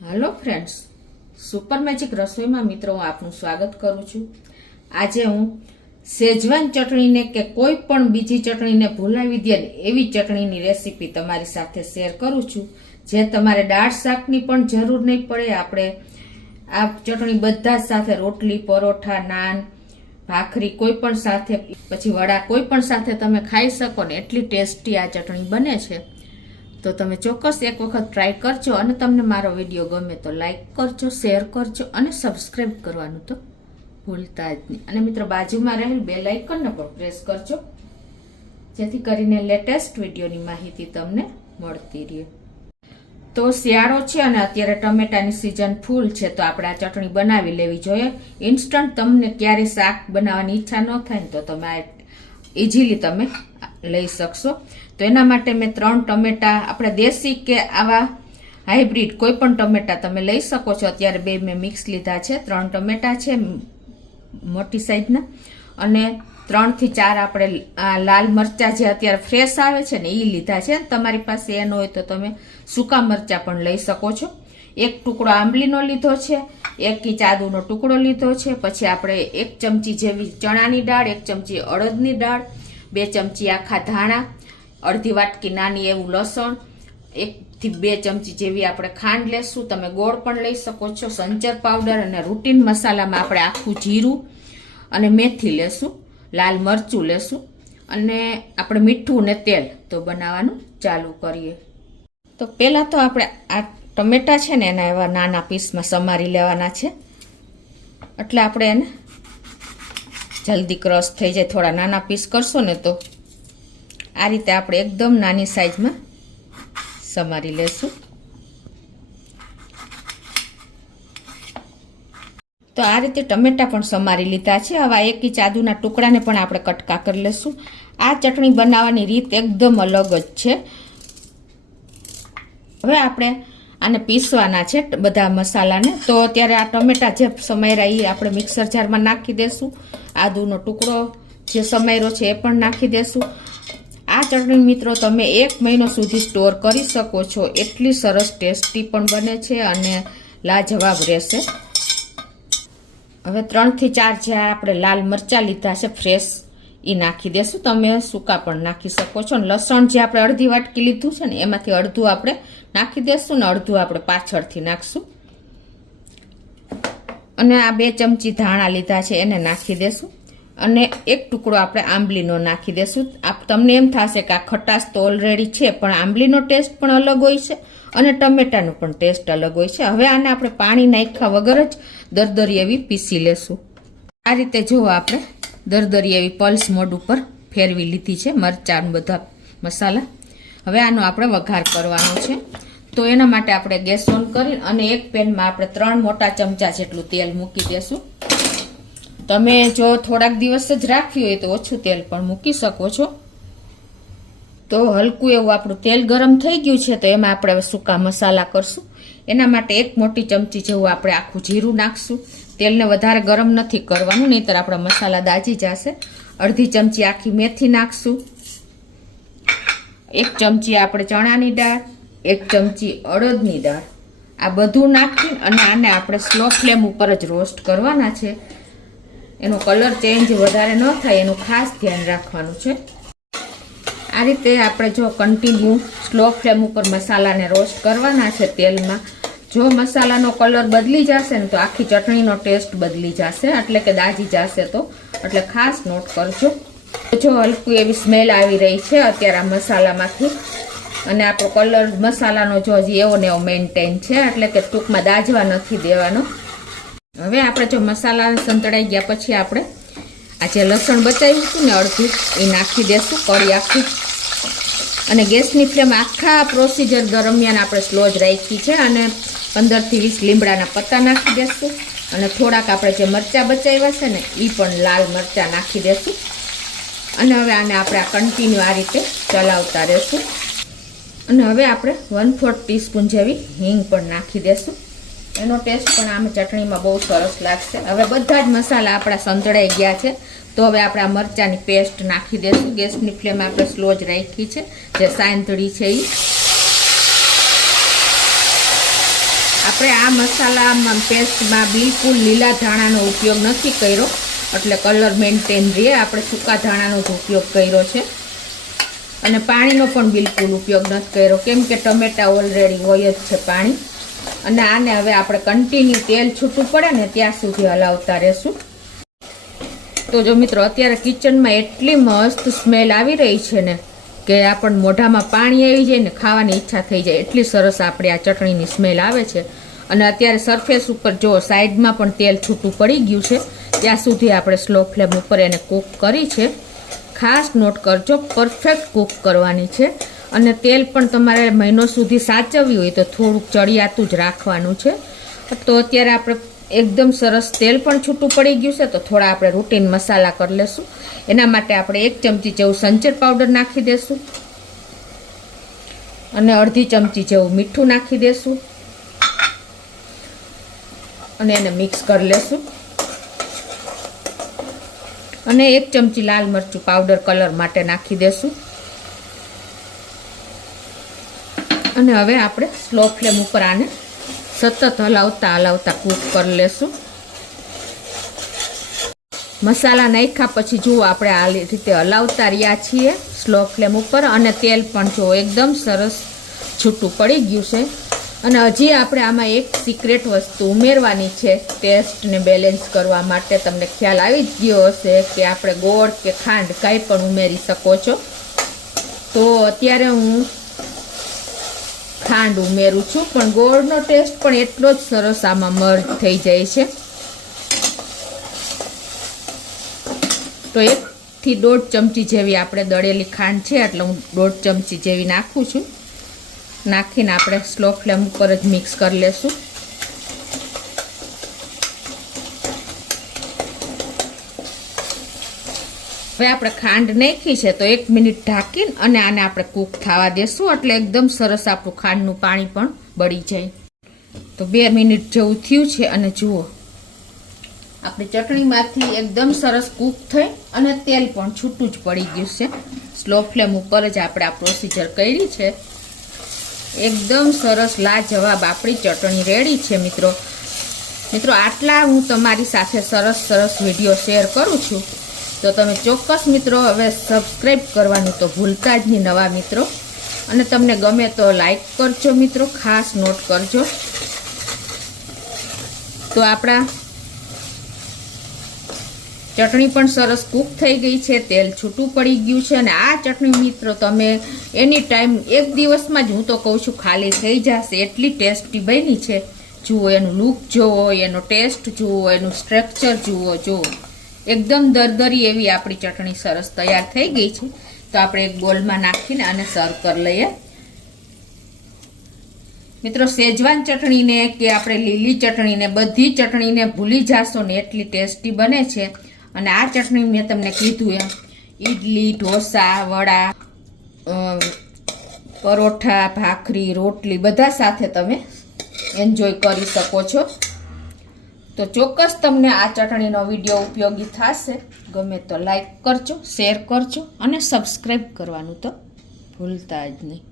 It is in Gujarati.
हेलो फ्रेंड्स, सुपर मैजिक रसोई में मित्रों आपनु स्वागत करूँ छूं। आज हूँ सेजवान चटनी ने के कोई पण बीजी चटनी ने भूलावी दे एवी चटनी नी रेसिपी तमारी साथे शेर करूँ छूं, जे तमारे दाळ शाकनी पण जरूर नहीं पड़े। आपणे आ चटनी बधा साथे रोटली, परोठा, नान, भाखरी कोई पण साथे पछी वड़ा कोई पण साथे तमे खाई सको ने एटली टेस्टी आ चटनी बने छे। तो तमे चोक्कस एक वखत ट्राय करजो अने तमने मारो विडियो गमे तो लाइक करजो, शेर करजो अने सब्सक्राइब करवानुं तो भूलता ज नहीं। अने मित्रों बाजुमां रहेल बेल आइकन ने पण प्रेस करजो, जेथी करीने लेटेस्ट विडियोनी माहिती तमने मळती रहे। तो शियाळो छे अने अत्यारे टमेटानी सीजन फूल छे, तो आपणे आ चटणी बनावी लेवी जोईए। इन्स्टंट तमने क्यारे शाक बनावવાની ઈચ્છા न थाय तो तमे इजीली तमे लई शकशो। तो एना माटे मैं 3 टमेटा आपणे देशी के आवा हाइब्रिड कोई पण टमेटा तमे लई शको छो। अत्यारे 2 मैं मिक्स लीधा छे। 3 टमेटा छे मोटी साइजना अने 3 થી 4 आपणे लाल मरचा जे अत्यारे फ्रेश आवे छे ने ई लीधा छे। तमारी पासे एनो होय तो तमे सूका मरचा पण लई शको छो। एक टुकड़ो आंबलीनो लीधो छे, 1 इंच आदुनो टुकड़ो लीधो छे। पछी आपणे 1 चमची जेवी चणानी दाळ, 1 चमची अड़दनी दाळ, 2 चमची आखा धाणा, अर्धी वाटकी नानी एवुं लसण, 1 થી 2 चमची जेवी आपणे खांड लेशुं। तमे गोळ पण लई शको छो। संचर पाउडर अने रूटीन मसालामां आपणे आखुं जीरुं अने मेथी लेशुं, लाल मरचुं लेशुं अने आपणे मीठुं ने तेल तो बनाववानुं चालू करीए। तो पहेला तो आपणे आ टमेटा छे ने एना एवा नाना पीसमां समारी लेवाना छे, એટલે આપણે એને જલ્દી ક્રશ થઈ જાય। થોડા નાના પીસ કરશો ને તો આ રીતે આપણે એકદમ નાની સાઈઝમાં સમારી લેશું। તો આ રીતે ટમેટા પણ સમારી લીધા છે। હવે 1 ઇંચ આદુના ટુકડાને પણ આપણે કટકા કરી લેશું। આ ચટણી બનાવવાની રીત એકદમ અલગ જ છે। હવે આપણે આને પીસવાના છે બધા મસાલાને। તો અત્યારે આ ટમેટા જે સમાર્યા એ આપણે મિક્સર જારમાં નાખી દેશું। આદુનો ટુકડો જે સમાર્યો છે એ પણ નાખી દેશું। આ ચટણી મિત્રો તમે 1 મહિનો સુધી સ્ટોર કરી શકો છો, એટલી સરસ ટેસ્ટી પણ બને છે અને લાજવાબ રહેશે। હવે 3 થી 4 જે આપણે લાલ મરચા લીધા છે ફ્રેશ એ નાખી દેશું। તમે સૂકા પણ નાખી શકો છો। લસણ જે આપણે અડધી વાટકી લીધું છે ને એમાંથી અડધું આપણે નાખી દેશું ને અડધું આપણે પાછળથી નાખશું। અને આ 2 ચમચી ધાણા લીધા છે એને નાખી દેશું અને 1 ટુકડો આપણે આંબલીનો નાખી દેશું। તમને એમ થશે કે આ ખટાશ તો ઓલરેડી છે, પણ આંબલીનો ટેસ્ટ પણ અલગ હોય છે અને ટમેટાનો પણ ટેસ્ટ અલગ હોય છે। હવે આને આપણે પાણી નાખ્યા વગર જ દરદરી એવી પીસી લેશું। આ રીતે જો આપણે દરદરી એવી પલ્સ મોડ ઉપર ફેરવી લીધી છે મરચાં બધા મસાલા। હવે આનો આપણે વઘાર કરવાનો છે। તો એના માટે આપણે ગેસ ઓન કરી અને એક પેનમાં આપણે 3 મોટા ચમચા જેટલું તેલ મૂકી દેશું। તમે જો થોડાક દિવસ જ રાખ્યું હોય તો ઓછું તેલ પણ મૂકી શકો છો। તો હલકું એવું આપણું તેલ ગરમ થઈ ગયું છે, તો એમાં આપણે સૂકા મસાલા કરશું। એના માટે 1 મોટી ચમચી જેવું આપણે આખું જીરું નાખશું। તેલને વધારે ગરમ નથી કરવાનું, નહીંતર આપણા મસાલા દાજી જશે। અડધી ચમચી આખી મેથી નાખશું, 1 ચમચી આપણે ચણાની દાળ, 1 ચમચી અડદની દાળ, આ બધું નાખી અને આને આપણે સ્લો ફ્લેમ ઉપર જ રોસ્ટ કરવાના છે। એનો કલર ચેન્જ વધારે ન થાય એનું ખાસ ધ્યાન રાખવાનું છે। આ રીતે આપણે જો કન્ટિન્યુ સ્લો ફ્લેમ ઉપર મસાલાને રોસ્ટ કરવાના છે તેલમાં। જો મસાલાનો કલર બદલી જશે ને તો આખી ચટણીનો ટેસ્ટ બદલી જશે, એટલે કે દાજી જશે। તો એટલે ખાસ નોટ કરજો। જો હલકું એવી સ્મેલ આવી રહી છે અત્યારે આ મસાલામાંથી અને આપણો કલર મસાલાનો જો હજી એવો ને એવો મેન્ટેન છે, એટલે કે ટૂંકમાં દાજવા નથી દેવાનો। હવે આપણે જો મસાલા સંતળાઈ ગયા પછી આપણે આ જે લસણ બચાવ્યું હતું ને અડધું એ નાખી દેશું કળી આખી। અને ગેસની ફ્લેમ આખા પ્રોસીજર દરમિયાન આપણે સ્લો જ રાખી છે અને 15 થી 20 લીમડાના પત્તા નાખી દેશું અને થોડાક આપણે જે મરચાં બચાવ્યા છે ને એ પણ લાલ મરચાં નાખી દેશું। અને હવે આને આપણે કન્ટિન્યુ આ રીતે ચલાવતા રહેશું। અને હવે આપણે 1/4 ટીસ્પૂન જેવી હિંગ પણ નાખી દેશું। એનો ટેસ્ટ પણ આમ ચટણીમાં બહુ સરસ લાગશે। હવે બધા જ મસાલા આપણા સંતળાઈ ગયા છે, તો હવે આપણે આ મરચાંની પેસ્ટ નાખી દેશું। ગેસની ફ્લેમ આપણે સ્લો જ રાખી છે, જે સાંતળી છે એ। આપણે આ મસાલામાં પેસ્ટમાં બિલકુલ લીલા ધાણાનો ઉપયોગ નથી કર્યો, એટલે કલર મેન્ટેન રહે. આપણે સૂકા ધાણાનો જ ઉપયોગ કર્યો છે અને પાણીનો પણ બિલકુલ ઉપયોગ નથી કર્યો, કેમ કે ટમેટા ઓલરેડી હોય જ છે પાણી. અને આને હવે આપણે કન્ટિન્યુ તેલ છૂટું પડે ને ત્યાં સુધી હલાવતા રહેશું. તો જો મિત્રો અત્યારે કિચનમાં એટલી મસ્ત સ્મેલ આવી રહી છે ને કે આપણને મોઢામાં પાણી આવી જાય ને ખાવાની ઈચ્છા થઈ જાય, એટલી સરસ આપણે આ ચટણીની સ્મેલ આવે છે. અને અત્યારે સરફેસ ઉપર જો સાઈડમાં પણ તેલ છૂટું પડી ગયું છે, ત્યાં સુધી આપણે સ્લો ફ્લેમ ઉપર એને કૂક કરી છે. ખાસ નોટ કરજો, પરફેક્ટ કૂક કરવાની છે. અને તેલ પણ તમારે મહિનો સુધી સાચવવી હોય તો થોડુંક ચડિયાતું જ રાખવાનું છે. તો અત્યારે આપણે એકદમ સરસ તેલ પણ છૂટું પડી ગયું છે, તો થોડા આપણે રૂટીન મસાલા કરી લેશું. એના માટે આપણે 1 ચમચી જેવું સંચર પાવડર નાખી દેશું અને અડધી ચમચી જેવું મીઠું નાખી દેશું અને એને મિક્સ કરી લેશું. અને 1 ચમચી લાલ મરચું પાવડર કલર માટે નાખી દેશું. અને હવે આપણે સ્લો ફ્લેમ ઉપર આને સતત હલાવતા કૂક કરી લેશું. મસાલા નાખ્યા પછી જુઓ આપણે આ રીતે હલાવતા રહ્યા છીએ સ્લો ફ્લેમ ઉપર, અને તેલ પણ જો એકદમ સરસ છૂટું પડી ગયું છે. અને હજી આપણે આમાં એક સિક્રેટ વસ્તુ ઉમેરવાની છે ટેસ્ટને બેલેન્સ કરવા માટે. તમને ખ્યાલ આવી જ ગયો હશે કે આપણે ગોળ કે ખાંડ કાંઈ પણ ઉમેરી શકો છો. તો અત્યારે હું ખાંડ ઉમેરું છું, પણ ગોળનો ટેસ્ટ પણ એટલો જ સરસ આમાં મર્જ થઈ જાય છે. તો 1 થી 1.5 ચમચી જેવી આપણે દળેલી ખાંડ છે, એટલે હું 1.5 ચમચી જેવી નાખું છું. નાખીને આપણે સ્લો ફ્લેમ ઉપર જ મિક્સ કરી લેશું. હવે આપણે ખાંડ નાખી છે તો 1 મિનિટ ઢાંકીને અને આને આપણે કૂક થવા દેશું, એટલે એકદમ સરસ આપણું ખાંડનું પાણી પણ બળી જાય. તો 2 મિનિટ જેવું થયું છે અને જુઓ આપણી ચટણીમાંથી એકદમ સરસ કૂક થઈ અને તેલ પણ છૂટું જ પડી ગયું છે. સ્લો ફ્લેમ ઉપર જ આપણે આ પ્રોસીજર કરી છે. એકદમ સરસ લાજવાબ આપણી ચટણી રેડી છે. મિત્રો આટલા હું તમારી સાથે સરસ વિડીયો શેર કરું છું, તો તમે ચોક્કસ મિત્રો હવે સબસ્ક્રાઈબ કરવાનું તો ભૂલતા જ નહીં નવા મિત્રો. અને તમને ગમે તો લાઈક કરજો મિત્રો, ખાસ નોટ કરજો. તો આપણા ચટણી પણ સરસ કૂક થઈ ગઈ છે, તેલ છૂટું પડી ગયું છે. અને આ ચટણી મિત્રો તમે એની ટાઈમ 1 દિવસમાં જ હું તો કહું છું ખાલી થઈ જશે, એટલી ટેસ્ટી બની છે. જુઓ એનું લુક જુઓ, એનો ટેસ્ટ જુઓ, એનું સ્ટ્રક્ચર જુઓ. એકદમ દરદરી એવી આપણી ચટણી સરસ તૈયાર થઈ ગઈ છે. તો આપણે એક બોલમાં નાખીને અને સર્વ કરી લઈએ. મિત્રો શેજવાન ચટણીને કે આપણે લીલી ચટણીને બધી ચટણીને ભૂલી જાશો ને એટલી ટેસ્ટી બને છે. અને આ ચટણી મેં તમને કીધું એમ ઈડલી, ઢોસા, વડા, પરોઠા, ભાખરી, રોટલી બધા સાથે તમે એન્જોય કરી શકો છો. તો ચોક્કસ તમને આ ચટણીનો વિડીયો ઉપયોગી થશે. ગમે તો લાઈક કરજો, શેર કરજો અને સબસ્ક્રાઈબ કરવાનું તો ભૂલતા જ નહીં.